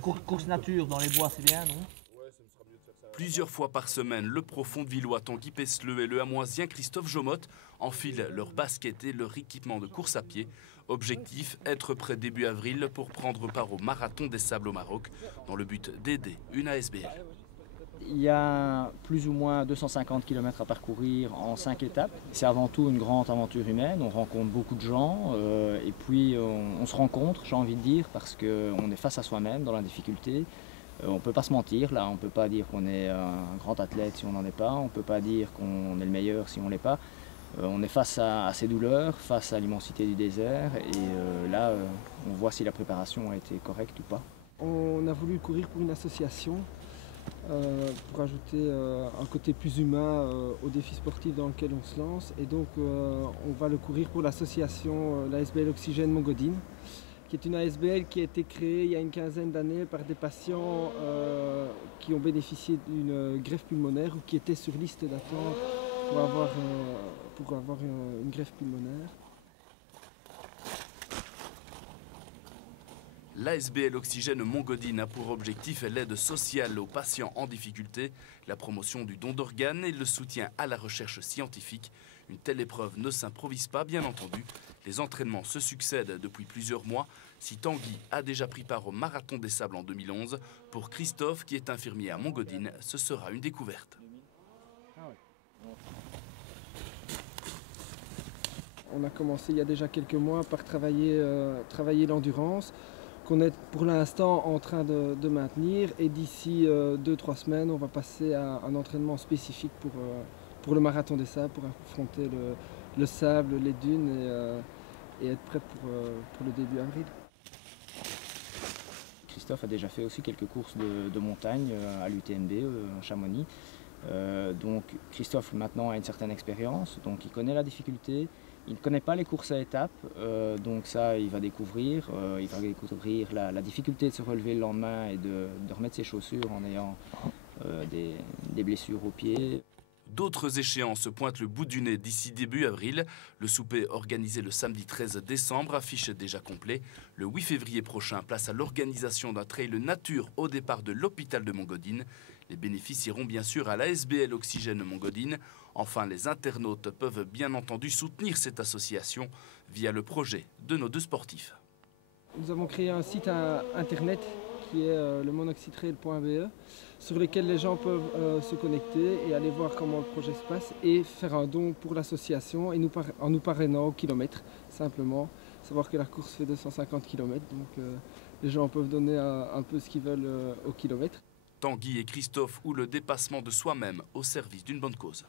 Course nature dans les bois, c'est bien, non? Plusieurs fois par semaine, le pro Fontevillois Tanguy Pesseleu et le Hamoisien Christophe Jomotte enfilent leurs baskets et leur équipement de course à pied. Objectif, être prêt début avril pour prendre part au Marathon des Sables au Maroc, dans le but d'aider une ASBL. Il y a plus ou moins 250 km à parcourir en 5 étapes. C'est avant tout une grande aventure humaine, on rencontre beaucoup de gens et puis on se rencontre, j'ai envie de dire, parce qu'on est face à soi-même dans la difficulté. On ne peut pas se mentir, là, on ne peut pas dire qu'on est un grand athlète si on n'en est pas, on ne peut pas dire qu'on est le meilleur si on ne l'est pas. On est face à ces douleurs, face à l'immensité du désert et là, on voit si la préparation a été correcte ou pas. On a voulu courir pour une association pour ajouter un côté plus humain au défi sportif dans lequel on se lance. Et donc on va le courir pour l'association l'ASBL Oxygène Montgodine, qui est une ASBL qui a été créée il y a une quinzaine d'années par des patients qui ont bénéficié d'une greffe pulmonaire ou qui étaient sur liste d'attente pour avoir une greffe pulmonaire. L'ASBL Oxygène Montgodine a pour objectif l'aide sociale aux patients en difficulté, la promotion du don d'organes et le soutien à la recherche scientifique. Une telle épreuve ne s'improvise pas, bien entendu. Les entraînements se succèdent depuis plusieurs mois. Si Tanguy a déjà pris part au Marathon des Sables en 2011, pour Christophe, qui est infirmier à Montgodine, ce sera une découverte. On a commencé il y a déjà quelques mois par travailler l'endurance, qu'on est pour l'instant en train de maintenir, et d'ici 2-3 semaines on va passer à un entraînement spécifique pour le Marathon des Sables, pour affronter le sable, les dunes et être prêt pour le début avril. Christophe a déjà fait aussi quelques courses de montagne à l'UTMB, en Chamonix. Donc Christophe maintenant a une certaine expérience, donc il connaît la difficulté. Il ne connaît pas les courses à étapes, donc ça il va découvrir. La difficulté de se relever le lendemain et de remettre ses chaussures en ayant des blessures aux pieds. D'autres échéances pointent le bout du nez d'ici début avril. Le souper organisé le samedi 13 décembre affiche déjà complet. Le 8 février prochain, place à l'organisation d'un trail nature au départ de l'hôpital de Montgodine. Les bénéfices iront bien sûr à l'ASBL Oxygène Montgodine. Enfin, les internautes peuvent bien entendu soutenir cette association via le projet de nos deux sportifs. Nous avons créé un site internet qui est le monoxytrail.be, sur lequel les gens peuvent se connecter et aller voir comment le projet se passe et faire un don pour l'association en nous parrainant au kilomètre, simplement. Savoir que la course fait 250 km, donc les gens peuvent donner un peu ce qu'ils veulent au kilomètre. Tanguy et Christophe ou le dépassement de soi-même au service d'une bonne cause.